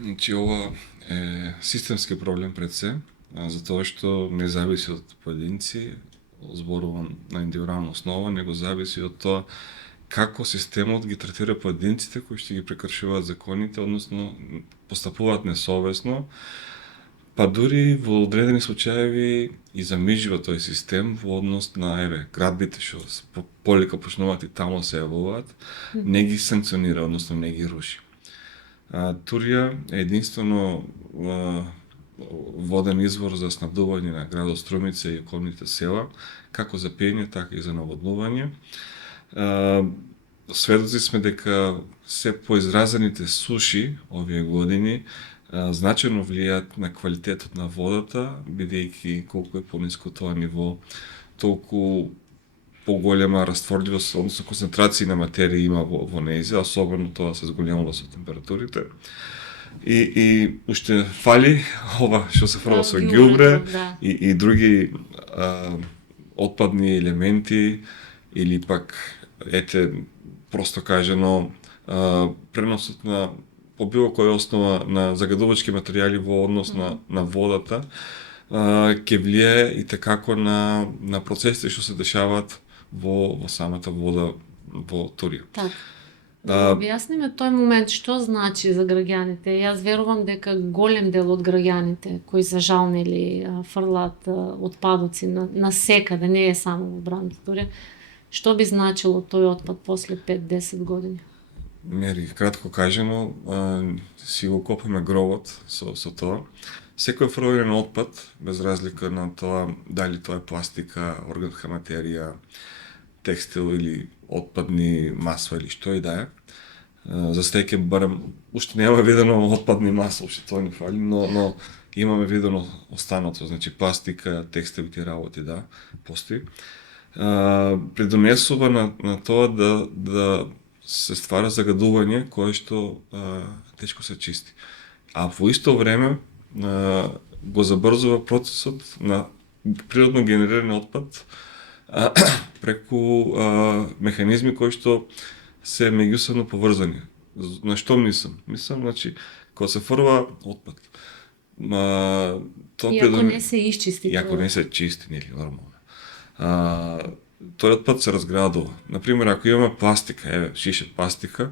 Значи ова е системски проблем пред се, затоа што не зависи од поединци, зборувам на индивидуална основа, него зависи од тоа како системот ги третира поединците кои што ги прекршуваат законите, односно постапуваат несовесно, па дури во одредени случаеви и замижува тој систем во однос на градбите што полека почнуваат и тамо се јавуваат, не ги санкционира, односно не ги руши. Турија е единствено воден извор за снабдување на градот Струмица и околните села, како за пиење, така и за наводнување. Сведоци сме дека се поизразените суши овие години значајно влијаат на квалитетот на водата, бидејќи колку е пониско тоа ниво, толку поголема растворливост, односно концентрација на материја има во нејзе, особено тоа се зголемува со температурите. И уште фали ова што се фрла со ѓубре и други отпадни елементи или пак просто кажано преносот на по било која основа на загадувачки материјали во однос на водата ќе влијае и tekako на процесите што се дешаваат во самата вода во Турија. Така. Да објасниме тој момент што значи за граѓаните. Јас верувам дека голем дел од граѓаните кои за жал фрлаат отпадоци на секаде, не е само во Бранта Турија. Што би значило тој отпад после 5-10 години? Мери, кратко кажано, си го копаме гробот со тоа. Секој фрлање на отпад, без разлика на тоа дали тоа е пластика, органска материја, текстил или отпадни масла или што и да е. За стеќе барем уште нема видено отпадни масла, уште тоа не фали, но имаме видено останато, значи пластика, текстил и тие работи, да, постои. Придонесува на тоа да се ствара загадување кое што тешко се чисти. А во исто време го забрзува процесот на природно генериран отпад преку механизми кои што се меѓусебно поврзани. На што мислам? Мислам, значи, кога се фрла отпад, тоа иако не се исчисти. Иако не се чисти, нели, нормално. Тој отпад се разградува. Например, ако имаме пластика, шише пластика,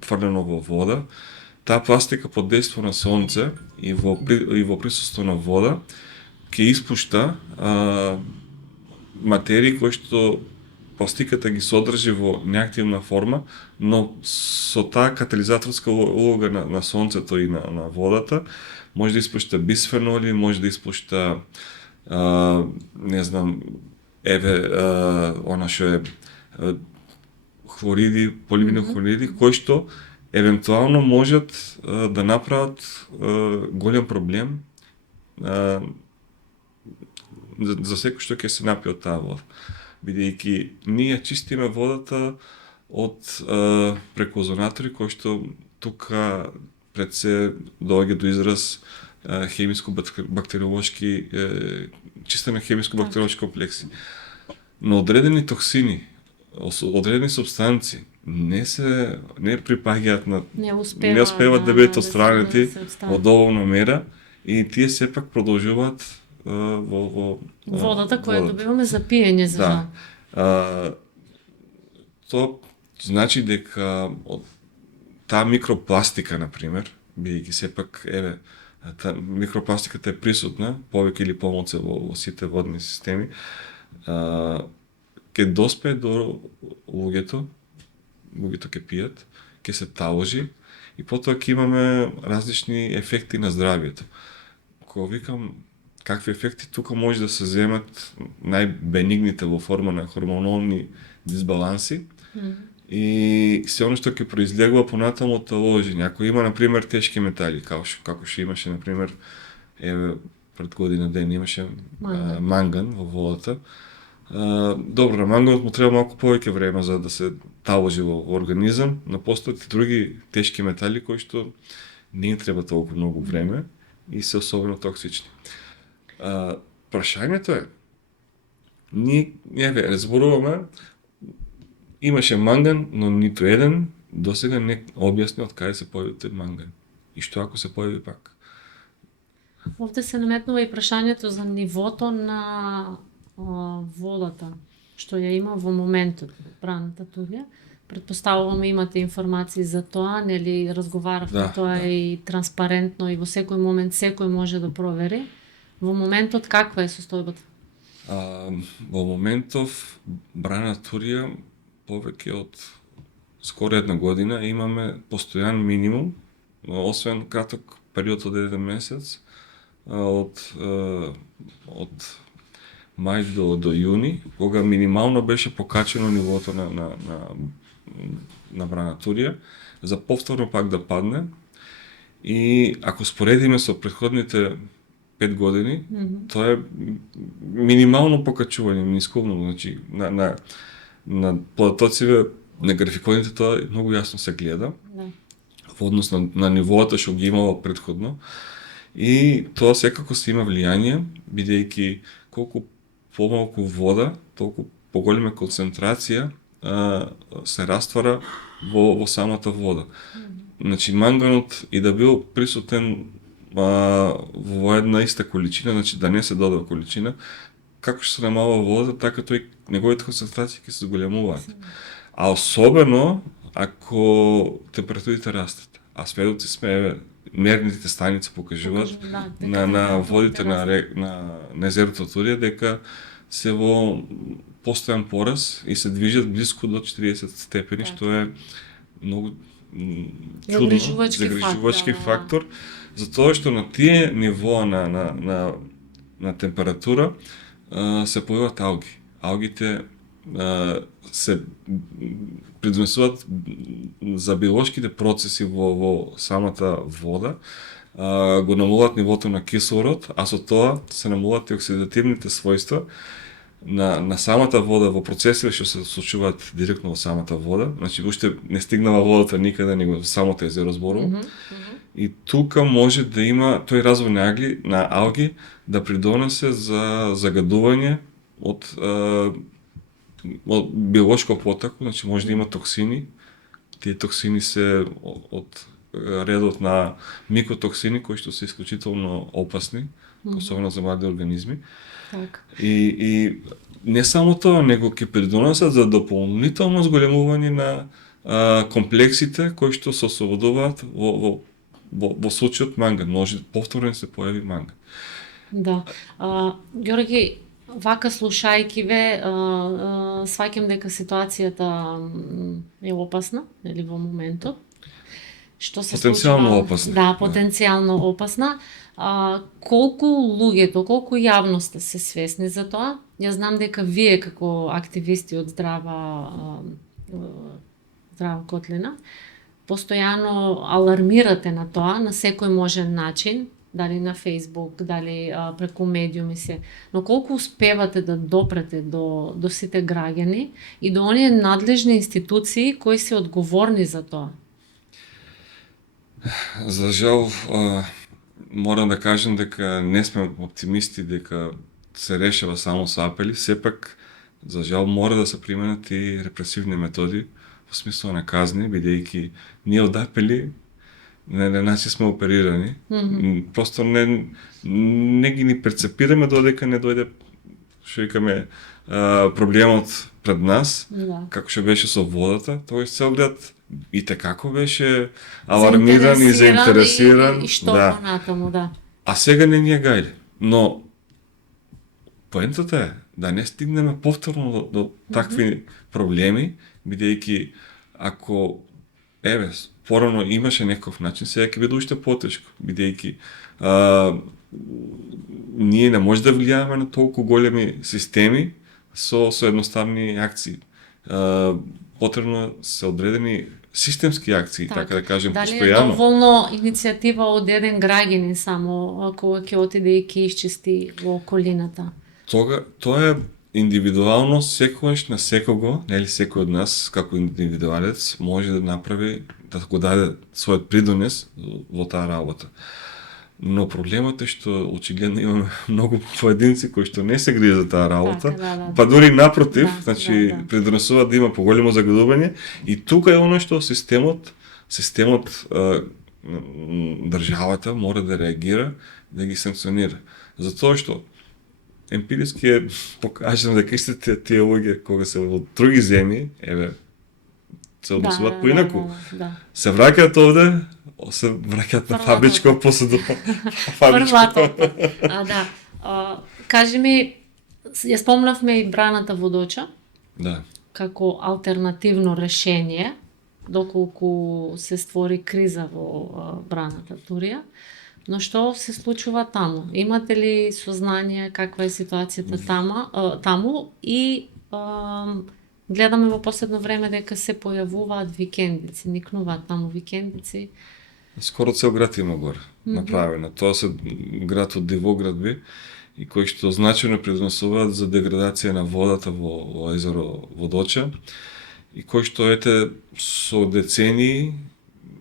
фрлено во вода, таа пластика под дејство на сонце и во присуство на вода ќе испушта материи кои што пластиката ги содржи во неактивна форма, но со таа катализаторска улога на сонцето и на водата може да испушта бисфеноли, може да испушта не знам, она што е хлориди, поливини кои што евентуално можат да направат голем проблем за секој што ќе се напие од таа вода. Бидејќи ние чистиме водата од преку озонатори кои што тука пред се доаѓа до израз хемиско-бактериолошки чистеме хемиско-бактериолошки комплекси. Но одредени токсини, одредени субстанции не припаѓаат не успеваат да бидат отстранети во доволна мера и тие сепак продолжуваат во водата која добиваме за пиење за. Тоа значи дека таа микропластика, например, бидејќи сепак микропластиката е присутна повеќе или помалку во сите водни системи, ќе доспее до луѓето ќе пијат, ќе се таложи и потоа ќе имаме различни ефекти на здравјето. Кога викам какви ефекти, тука може да се земат најбенигните во форма на хормонални дисбаланси и се оно што ќе произлегува понатаму од таложење. Ако има, например, тешки метали, како што имаше, например, пред година ден имаше манган во водата. Добро, на манганот му треба малку повеќе време за да се таложи во организам, но постојат и други тешки метали кои што не им треба толку многу време и се особено токсични. Прашањето е, ние разборуваме, имаше манган, но ниту еден досега не објасни од каде се појави тој манган. И што ако се појави пак? Овде се наметнува и прашањето за нивото на водата, што ја има во моментот браната Турија. Предпоставувам имате информации за тоа, нели разговаравме тоа и транспарентно и во секој момент секој може да провери. Во моментот каква е состојбата? Во моментов брана Турија повеќе од скоро една година имаме постојан минимум, освен краток период од еден месец, од мај до јуни, кога минимално беше покачено нивото на брана Турија, за повторно пак да падне. И ако споредиме со претходните 5 години, тоа е минимално покачување, нисковно, значи на платоциве, на графиконите тоа многу јасно се гледа. Да. Во однос на нивоата што ги имало претходно. И тоа секако се има влијание, бидејќи колку помалку вода, толку поголема концентрација се раствара во самата вода. Значи манганот и да бил присутен во една иста количина, значи да не се додава количина, како што се намалува водата, така тој неговите концентрации ќе се зголемуваат. А особено ако температурите растат. А сведоци сме, мерните станици покажуваат на водите на езерото Турија дека се во постојан пораз и се движат близко до 40 степени, што е многу чудно, загрижувачки фактор, затоа што на тие нивоа на температура се појават алги. Алгите се придонесуваат за биолошките процеси во самата вода, го намалуваат нивото на кислород, а со тоа се намалуваат и оксидативните својства на самата вода во процесите што се случуваат директно во самата вода. Значи уште не стигнала водата никаде, него самото езеро зборува. И тука може да има тој развој на алги да придонесе за загадување од биолошко потекло, значи може да има токсини. Тие токсини се од редот на микотоксини кои што се исклучително опасни, особено за млади организми. Так. И не само тоа, него ќе придонесат за дополнително зголемување на комплексите кои што се ослободуваат во случајот манган. Може повторно се појави манган. Да. Ѓорги, вака слушајки ве, сваќам дека ситуацијата е опасна, нели во моментот. Што се потенцијално случува? опасна. Да, потенцијално опасна. Колку луѓето, колку јавноста се свесни за тоа? Јас знам дека вие како активисти од здрава котлина постојано алармирате на тоа на секој можен начин, дали на Facebook, дали преку медиуми се. Но колку успевате да допрете до сите граѓани и до оние надлежни институции кои се одговорни за тоа? За жал, морам да кажам дека не сме оптимисти дека се решава само со апели, сепак за жал мора да се применат и репресивни методи во смисло на казни, бидејќи ние од апели на начин сме оперирани. Просто не ги ни перцепираме додека не дојде, што викаме, проблемот пред нас, како што беше со водата, тој целиот и како беше алармиран и заинтересиран. И што понатаму, да. А сега не ни е гајле. Но поентата е да не стигнеме повторно до такви проблеми, бидејќи ако порано имаше некој начин, сега ќе биде уште потешко, бидејќи ние не може да влијаваме на толку големи системи со едноставни акции. Потребно се одредени системски акции, така да кажем, постојано. Дали е доволно иницијатива од еден граѓанин само кога ќе отиде и ќе исчисти во околината? Тоа е индивидуално, секогаш на секого, нели секој од нас како индивидуалец може да направи, да го даде својот придонес во таа работа. Но проблемот е што очигледно имаме многу поединци кои што не се грижат за таа работа, па дури напротив, значи придонесуваат да има поголемо загадување и тука е оно што системот државата мора да реагира, да ги санкционира. Затоа што емпириски е покажано дека истите тие луѓе кога се во други земји, се однесуваат поинаку. Да. Се враќаат овде, се враќаат на фабричко посуду. Фрлатото. Да. Кажи ми, ја спомнавме и браната водоча Да. како алтернативно решение, доколку се створи криза во браната Турија. Но што се случува таму? Имате ли сознание каква е ситуацијата таму и гледаме во последно време дека се појавуваат викендици, никнуваат таму викендици. Скоро цел град има горе направено. Тоа се град од дивоградби и кои што значајно придонесуваат за деградација на водата во езеро Водоча и кои што со децении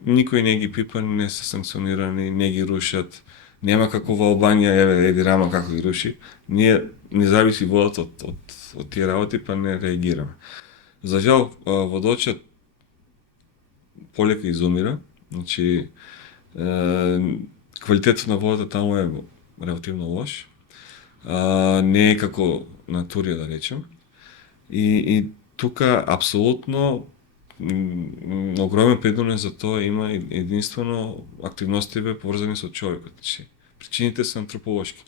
никој не ги пипа, не се санкционирани, не ги рушат. Нема како во Албанија, Еди Рама како ги руши. Ние не зависи водата од тие работи, па не реагираме. За жал, Водоча полека изумира. Значи, квалитетот на водата таму е релативно лош. Не е како на Турија, да речем. И тука апсолутно огромен придонес за тоа има единствено активностите поврзани со човекот. Значи, причините се антрополошки.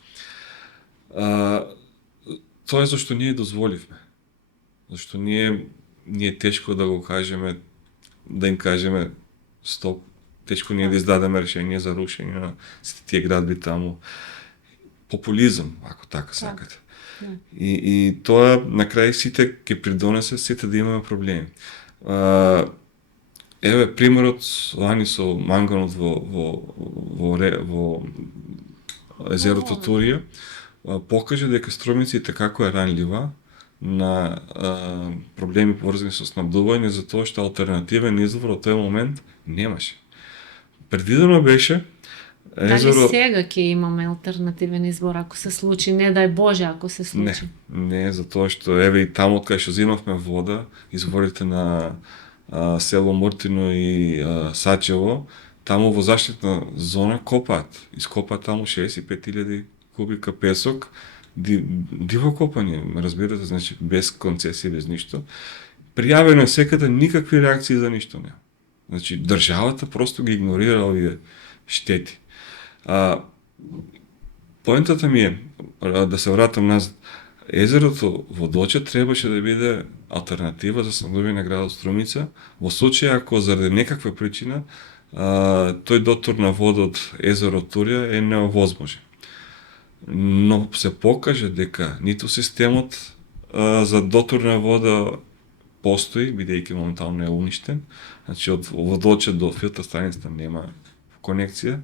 Тоа е зашто ние дозволивме. Зашто ние е тешко да го кажеме, да им кажеме стоп, тешко ние да издадеме решение за рушење на сите тие градби таму. Популизам, ако така сакате. И тоа на крај сите ќе придонесе сите да имаме проблеми. Примерот лани со манганот во езерото Турија покажа дека Струмица како е ранлива на проблеми поврзани со снабдување, затоа што алтернативен извор од тој момент немаше. Предвидено беше Дали сега ќе имаме алтернативен извор ако се случи, не дај Боже ако се случи? Не, затоа што и таму од кај што зимавме вода, изворите на село Муртино и Сачево, таму во заштитна зона копаат. Ископаат таму 65.000 кубика песок, диво копање, разбирате, значи без концесија, без ништо. Пријавено е секаде, никакви реакции за ништо нема. Значи државата просто ги игнорира овие штети. Поентата ми е, да се вратам назад, езерото Водоча требаше да биде алтернатива за снабдување на градот Струмица, во случај ако заради некаква причина тој дотор на вода од езеро Турија е невозможен. Но се покаже дека ниту системот за дотор на вода постои, бидејќи моментално е уништен, значи од Водоча до филтер станицата нема конекција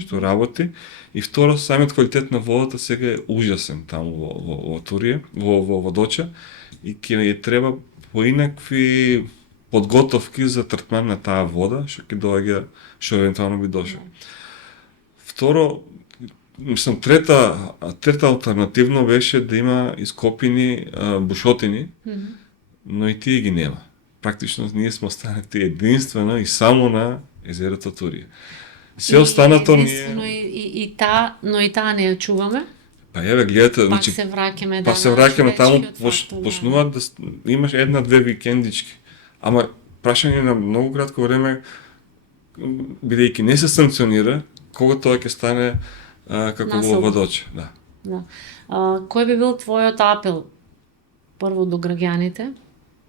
што работи, и второ, самиот квалитет на водата сега е ужасен таму во Турија, во Водоча, и ќе треба поинакви подготовки за третман на таа вода, што ќе доаѓа, што евентуално би дошол. Второ, мислам, трета алтернативно беше да има ископини бушотини, но и тие ги нема. Практично ние сме останати единствено и само на езерото Турија. Се останато ние... Но и таа не ја чуваме. Па гледате, значи се враќаме таму, почнуваат да имаш една-две викендички. Ама прашање на многу кратко време, бидејќи не се санкционира, кога тоа ќе стане како во Водоча. Да. Кој би бил твојот апел прво до граѓаните?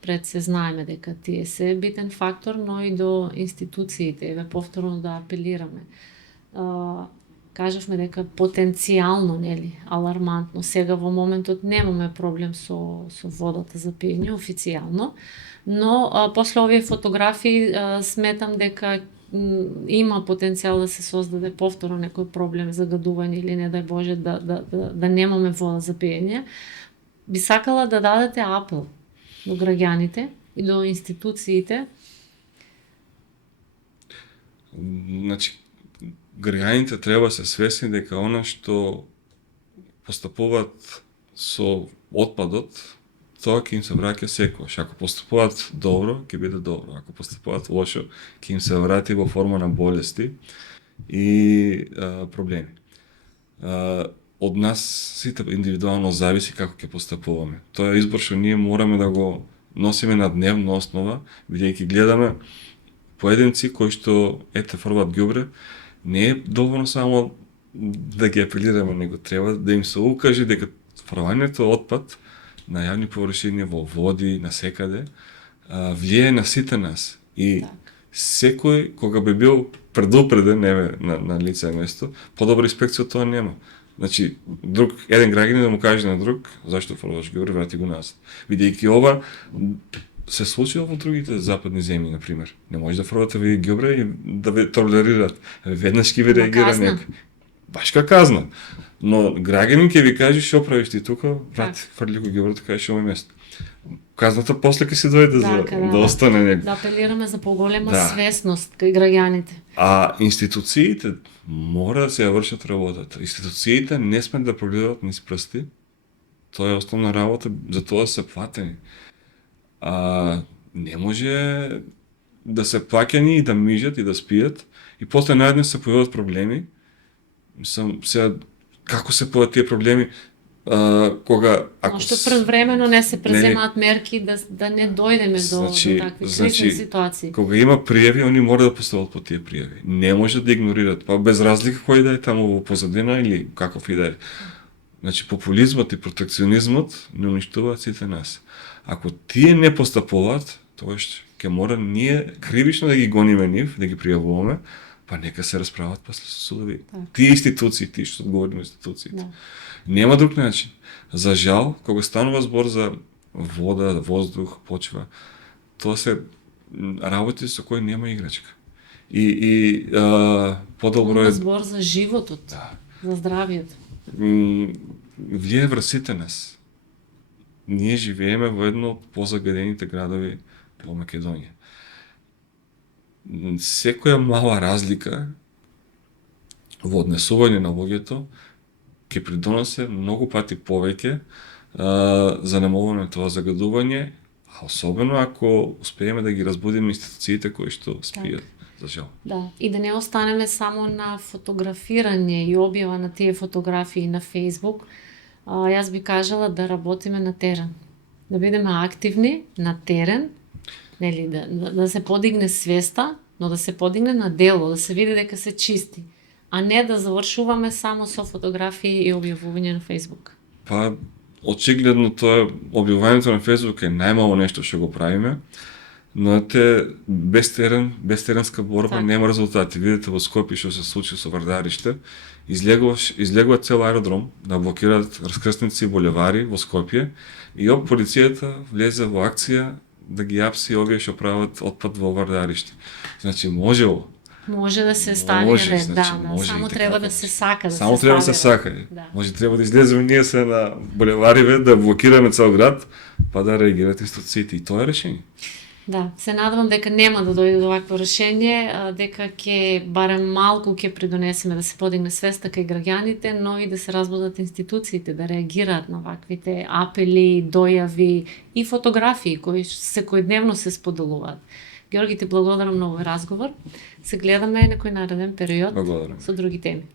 Пред се знаеме дека тие се битен фактор, но и до институциите, повторно да апелираме. Кажавме дека потенцијално, алармантно, сега во моментот немаме проблем со водата за пиење официјално, но после овие фотографии сметам дека има потенцијал да се создаде повторно некој проблем, загадување или не дај Боже да немаме вода за пиење. Би сакала да дадете апел до граѓаните и до институциите? Значи, граѓаните треба се свесни дека она што постапуваат со отпадот, тоа ќе им се враќа секогаш. Ако постапуваат добро, ќе биде добро. Ако постапуваат лошо, ќе им се врати во форма на болести и проблеми. Од нас сите индивидуално зависи како ќе постапуваме. Тоа е избор што ние мораме да го носиме на дневна основа, бидејќи гледаме поединци кои што фрлат ѓубре, не е доволно само да ги апелираме, него треба да им се укаже дека фрлањето отпад на јавни површини, во води, на секаде, влијае на сите нас. И секој, кога би бил предупреден, на лице место, подобра инспекција од тоа нема. Значи, еден граѓанин да му каже на друг, зашто фрлаш ѓубре, врати го назад. Бидејќи ова се случува во другите западни земји, на пример. Не може да фрлате ви ѓубре и да ви толерираат. Веднаш ќе ви реагира некој. Башка казна. Но граѓанин ќе ви каже што правиш ти тука, брат, фрли го ѓубрето, кажеш овој место. Казната после ќе се дојде да остане некој. Да апелираме за поголема свесност кај граѓаните. А институциите мора да се ја вршат работата. Институциите не смеат да прогледуваат низ прсти. Тоа е основна работа, за тоа се платени. Не може да се плаќани и да мижат и да спијат и после наеднаш се појават проблеми. Сега, како се појават тие проблеми кога Што превремено не се преземаат мерки да не дојдеме до такви кризни ситуации. Кога има пријави, они мора да постават по тие пријави. Не може да игнорират, па без разлика кој да е таму во позадина или каков и да е. Значи популизмот и протекционизмот не уништуваат сите нас. Ако тие не постапуваат, тогаш ќе мора ние кривично да ги гониме нив, да ги пријавуваме, па нека се расправат после со судови. Тие институции, тие што одговорни институциите. Нема друг начин. За жал, кога станува збор за вода, воздух, почва, тоа се работи со кои нема играчка. И подобро е збор за животот, за здравието. Влијае врз сите нас. Ние живееме во едно од позагадените градови во Македонија. Секоја мала разлика во однесување на луѓето ќе придонесе многу пати повеќе за намалување на тоа загадување, а особено ако успееме да ги разбудиме институциите кои што спијат, за жал. Да, и да не останеме само на фотографирање и објава на тие фотографии на Facebook. Јас би кажала да работиме на терен. Да бидеме активни на терен, нели, да се подигне свеста, но да се подигне на дело, да се види дека се чисти, а не да завршуваме само со фотографии и објавување на Facebook. Па, очигледно тоа објавувањето на Facebook е најмало нешто што го правиме, но без теренска борба нема резултати. Видите во Скопје што се случи со Вардариште, излегува цел аеродром да блокираат раскрсници и булевари во Скопје и полицијата влезе во акција да ги апси овие што прават отпад во Вардариште. Значи можело. Може да се стави ред, само треба да се сака, Само треба да се сака. Може треба да излеземе ние се на булевариве, да блокираме цел град, па да реагираат институциите. И тоа е решение. Да, се надевам дека нема да дојде до вакво решение, дека ќе барем малку ќе придонесеме да се подигне свеста кај граѓаните, но и да се разбудат институциите, да реагираат на ваквите апели, дојави и фотографии кои секојдневно се споделуваат. Георги, ти благодарам на овој разговор. Се гледаме некој нареден период со други теми.